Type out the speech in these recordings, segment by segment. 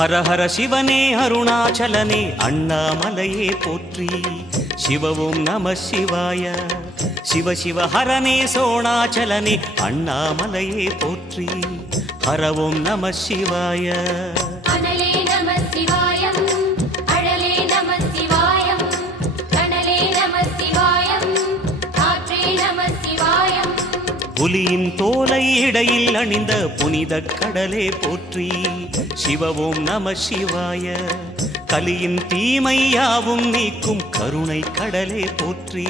ஹர ஹர சிவனே அருணாச்சலனே அண்ணாமலையே போற்றி. சிவவும் நம சிவாய. சிவ சிவ ஹரனே சோணாச்சலனே அண்ணாமலையே போற்றி. ஹரவும் நம சிவாய. புலியின் தோலை இடையில் அணிந்த புனித கடலே போற்றி. சிவவும் நம சிவாய. கலியின் தீமையாவும் நீக்கும் கருணை கடலே போற்றி.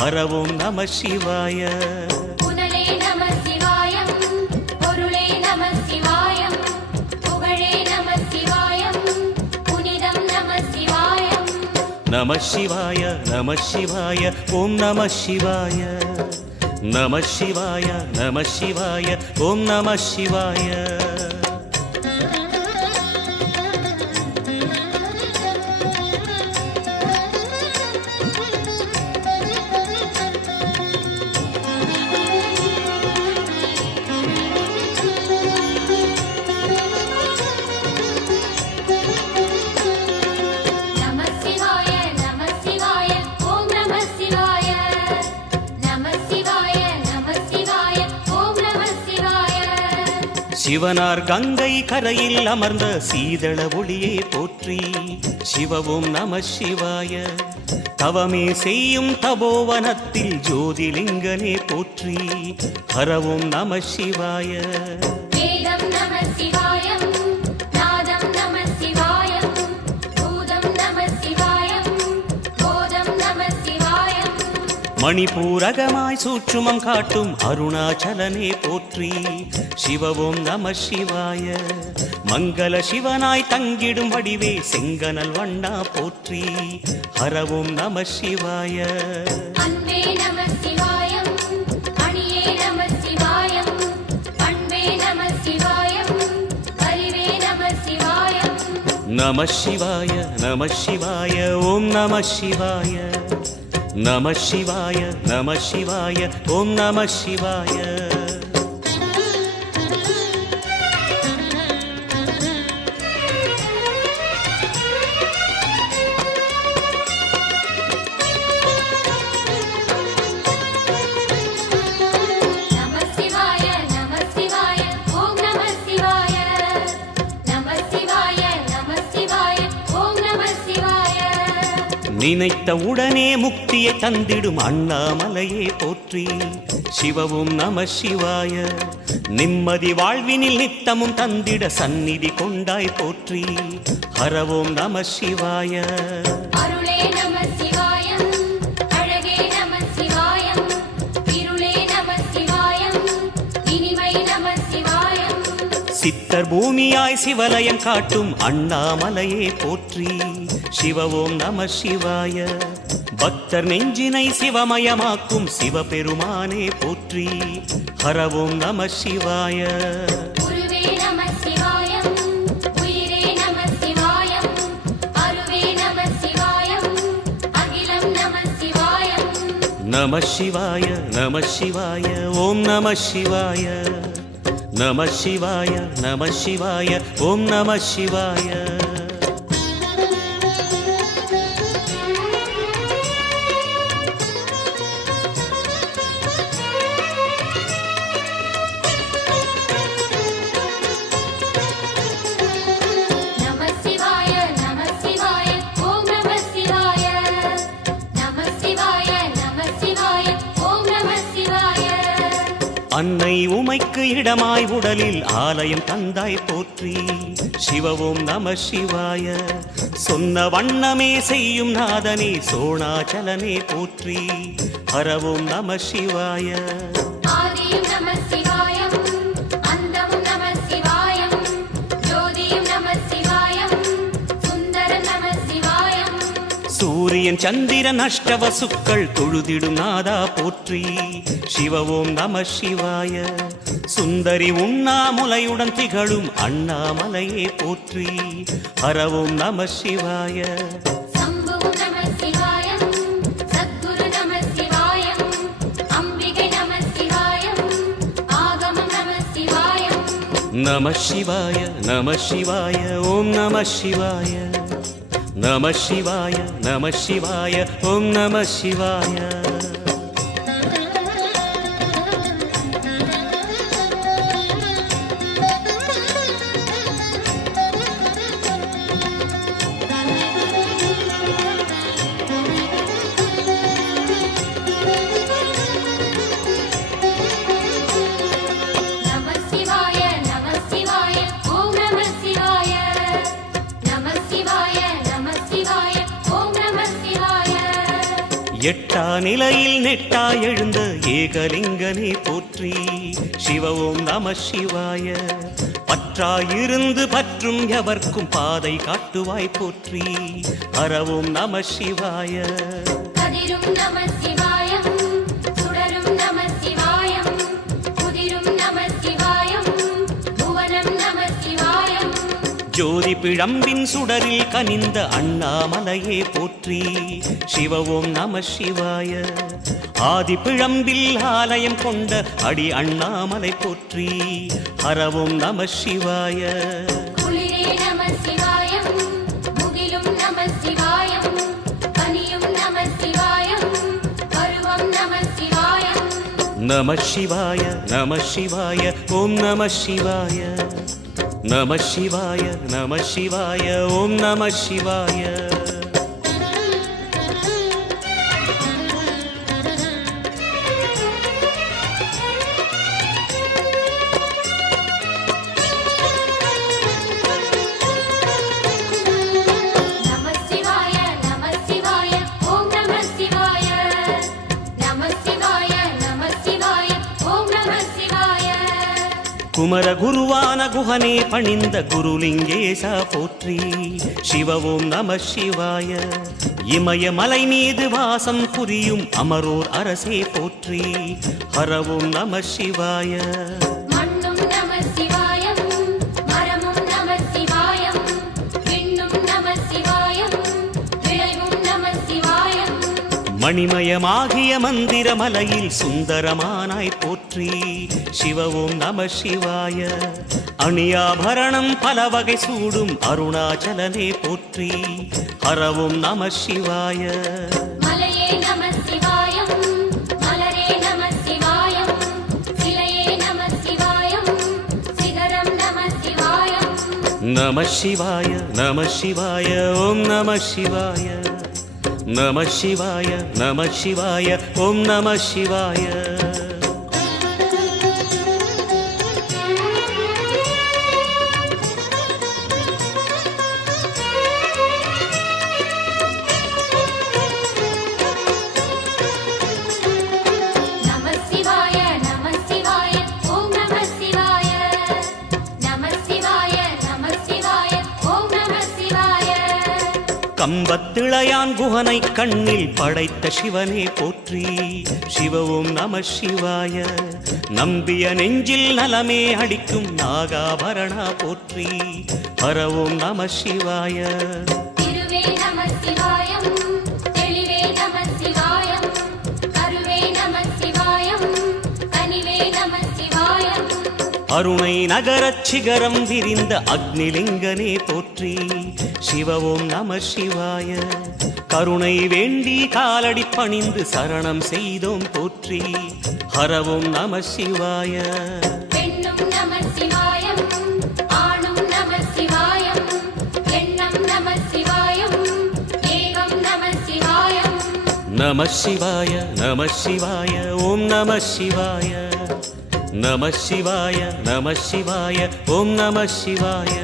ஹரவும் நம சிவாய. நம சிவாய நம சிவாய ஓம் நம சிவாய. நம சிவாய நம சிவாய ஓம் நம சிவாய. சிவனார் கங்கை கரையில் அமர்ந்த சீதள ஒளியே போற்றி. சிவவும் நம சிவாய. தவமே செய்யும் தபோவனத்தில் ஜோதிலிங்கனே போற்றி. ஹரவும் நம சிவாய. மணிபூரகமாய் சூட்சுமம் காட்டும் அருணாச்சலனே போற்றி. சிவவும் நம சிவாய. மங்கள சிவனாய் தங்கிடும் வடிவே செங்கனல் வண்ணா போற்றி. ஹரவும் நம சிவாய. நம சிவாய நம சிவாய ஓம் நம சிவாய. நம சிவாய நம சிவாய ஓம் நம சிவாய. நினைத்த உடனே முக்தியை தந்திடும் அண்ணாமலையே போற்றி. சிவவும் நம சிவாய. நிம்மதி வாழ்வினில் நித்தமும் தந்திட சந்நிதி கொண்டாய் போற்றி. ஹரவும் நம சிவாய. சித்தர் பூமியாய் சிவலயம் காட்டும் அண்ணாமலையே போற்றி. சிவவும் நம சிவாய. பக்தர் நெஞ்சினை சிவமயமாக்கும் சிவபெருமானே போற்றி. ஹரவும் நம சிவாய. நம சிவாய நம சிவாய ஓம் நம சிவாய. நம சிவாய நம சிவாய ஓம் நம சிவாய. அன்னை உமைக்கு இடமாய் உடலில் ஆலயம் தந்தாய் போற்றி. சிவவும் நம சிவாய. சொன்ன வண்ணமே செய்யும் நாதனே சோணாச்சலனே போற்றி. ஹரவும் நம சிவாய. சூரியன் சந்திரன் அஷ்டவசுக்கள் தொழுதிடும் நாதா போற்றி. சிவவும் நம சிவாய. சுந்தரி உண்ணாமுலையுடன் திகழும் அண்ணாமலையே போற்றி. ஹரவும் நம சிவாய. நம சிவாய நம சிவாய ஓம் நம சிவாய நம சிவாய நம சிவாய ஓம் நம சிவாய எட்டா நிலையில் நெட்டா எழுந்த ஏகலிங்கனே போற்றி சிவ ஓம் நம சிவாய பற்றாயிருந்து பற்றும் எவர்க்கும் பாதை காட்டுவாய் போற்றி ஹர ஓம் நம சிவாய கதிரும் நம சிவாயம் சுடரும் நம சிவாயம் குதிரும் நம சிவாயம் புவனம் நம சிவாயம் ஜோதி பிழம்பின் சுடரில் கனிந்த அண்ணாமலையே போற்றி சிவ ஓம் நம சிவாய ஆதி பிழம்பில் ஆலயம் கொண்ட அடி அண்ணாமலை போற்றி ஹர ஓம் நம சிவாய குளிரே நம சிவாயம் முகிலும் நம சிவாயம் பனியும் நம சிவாயம் பருவம் நம சிவாயம் நம சிவாய நம சிவாய ஓம் நம சிவாய நம சிவாய நம சிவாய ஓம் நம சிவாய குமர குருவான குஹனே பணிந்த குருலிங்கேசா போற்றி சிவ ஓம் நம சிவாய இமய மலை மீது வாசம் புரியும் அமரோர் அரசே போற்றி ஹர ஓம் நம சிவாய மண்ணும் நம சிவாயம் மரமும் நம சிவாயம் விண்ணும் நம சிவாயம் விளைவும் நம சிவாயம் மணிமயமாகிய மந்திர மலையில் சுந்தரமானாய் போற்றி சிவ ஓம் நம சிவாய அணியாபரணம் பல வகை சூடும் அருணாச்சலனே போற்றி ஹர ஓம் நம சிவாய மலையே நம சிவாயம் மலரே நம சிவாயம் சிலையே நம சிவாயம் சிகரம் நம சிவாயம் நம சிவாய நம சிவாய ஓம் நம சிவாய நம சிவாய நம சிவாய ஓம் நம சிவாய கம்பத்திளையான் குஹனை கண்ணில் படைத்த சிவனே போற்றி சிவ ஓம் நம சிவாய நம்பிய நெஞ்சில் நலமே அளிக்கும் நாகாபரணா போற்றி ஹர ஓம் நம சிவாய திருவே நம சிவாயம் தெளிவே நம சிவாயம் கருவே நம சிவாயம் கனிவே நம சிவாயம் அருணை நகரச் சிகரம் விரிந்த அக்னிலிங்கனே போற்றி சிவ ஓம் நம சிவாய கருணை வேண்டி காலடி பணிந்து சரணம் செய்தோம் போற்றி ஹர ஓம் நம சிவாய பெண்ணும் நம சிவாயம் ஆணும் நம சிவாயம் எண்ணம் நம சிவாயம் ஏகம் நம சிவாயம் நம சிவாய நம சிவாய ஓம் நம சிவாய நம சிவாய நம சிவாய ஓம் நம சிவாய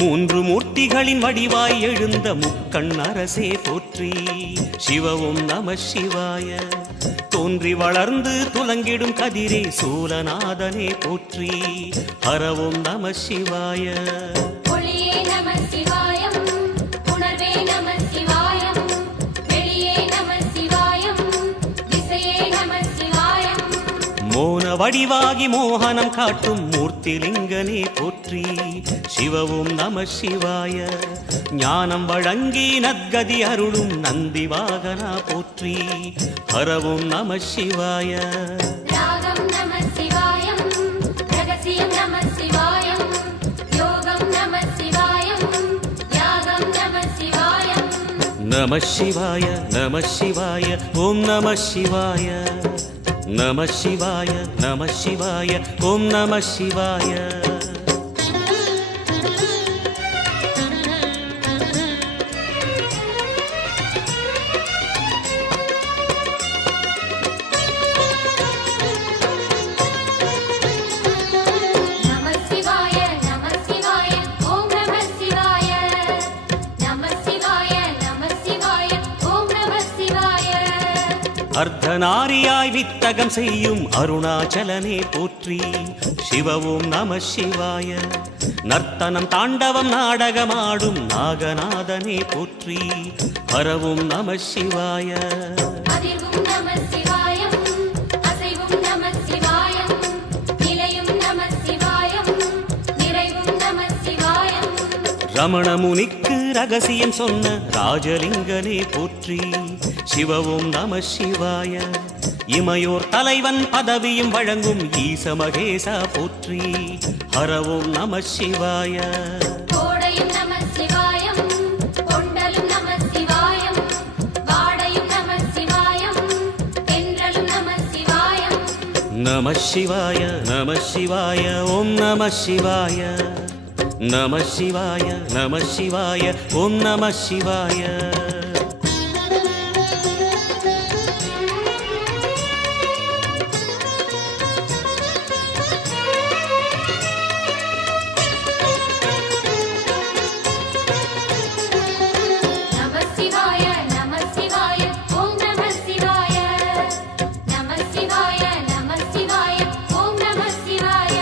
மூன்று மூர்த்திகளின் வடிவாய் எழுந்த முக்கண் அரசே போற்றி. சிவவும் நம சிவாய. தோன்றி வளர்ந்து துலங்கிடும் கதிரே சூலநாதனே போற்றி. ஹரவும் நம சிவாய. ஒளியே நம சிவாயம், உணர்வே நம சிவாயம், வெளியே நம சிவாயம், திசையே நம சிவாயம். மோன வடிவாகி மோகனம் காட்டும் மூர்த்திலிங்கனே போற்றி. சிவவும் நம சிவாய. ஞானம் வழங்கி நற்கதி அருளும் நந்தி வாகனா போற்றி. ஹரவும் நம சிவாய. ராகம் நம சிவாயம், ரகசியம் நம சிவாயம், யோகம் நம சிவாயம், யாகம் நம சிவாயம். நம சிவாய நம சிவாய ஓம் நம சிவாய. நம சிவாய நம சிவாய ஓம் நம சிவாய. நம சிவாய நம சிவாய ஓம் நம சிவாய. நம சிவாய நம சிவாய ஓம் நம சிவாய. அர்த்தநாரியாய் வித்தகம் செய்யும் அருணாச்சலனே போற்றி. சிவவும் நம சிவாய. நர்த்தனம் தாண்டவம் நாடகமாடும் நாகநாதனே போற்றி. ஹரவும் நம சிவாய. அதிர்வும் நம சிவாயம், அசைவும் நம சிவாயம், நிலையும் நம சிவாயம், நிறைவும் நம சிவாயம். ரமண முனிக்கு ரகசியம் சொன்ன ராஜலிங்கனே போற்றி. சிவவும் நம சிவாய. இமையோர் தலைவன் பதவியும் வழங்கும் ஈச மகேசா போற்றி. ஹரவும் நம சிவாய. கோடையும் நம சிவாயம், கொண்டலும் நம சிவாயம், வாடையும் நம சிவாயம், தென்றலும் நம சிவாயம். நம சிவாய நம சிவாய ஓம் நம சிவாய. நம சிவாய நம சிவாய ஓம் நம சிவாய. நம சிவாய நம சிவாய ஓம் நம சிவாய. நம சிவாய நம சிவாய ஓம் நம சிவாய.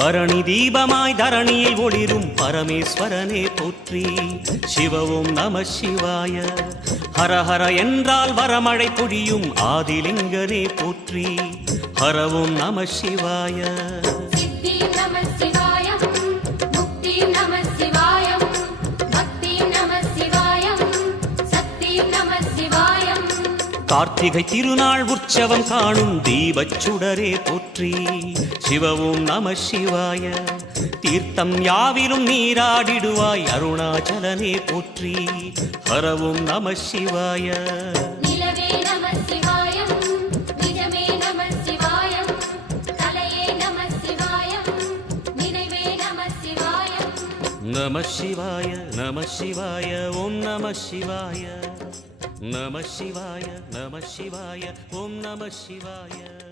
பரணி தீபமாய் தரணியில் ஒளிரும் பரமேஸ்வரனே போற்றி. சிவவும் நம சிவாய. ஹரஹர என்றால் வரமழை பொழியும் ஆதிலிங்கனே போற்றி. ஹரவும் நம சிவாய. சித்தியும் நம சிவாயம், முக்தியும் நம சிவாயம், பக்தியும் நம சிவாயம், சக்தியும் நம சிவாயம். கார்த்திகை திருநாள் உற்சவம் காணும் தீபச் சுடரே போற்றி. சிவவும் நம சிவாய. தீர்த்தம் யாவிலும் நீராடிடுவாய் அருணாச்சலனே போற்றி. ஹரவும் நம சிவாய. நிலவே நம சிவாயம், நிஜமே நம சிவாயம், கலையே நம சிவாயம், நினைவே நம சிவாயம். நம சிவாய நம சிவாய ஓம் நம சிவாய. நம சிவாய நம சிவாய ஓம் நம சிவாய.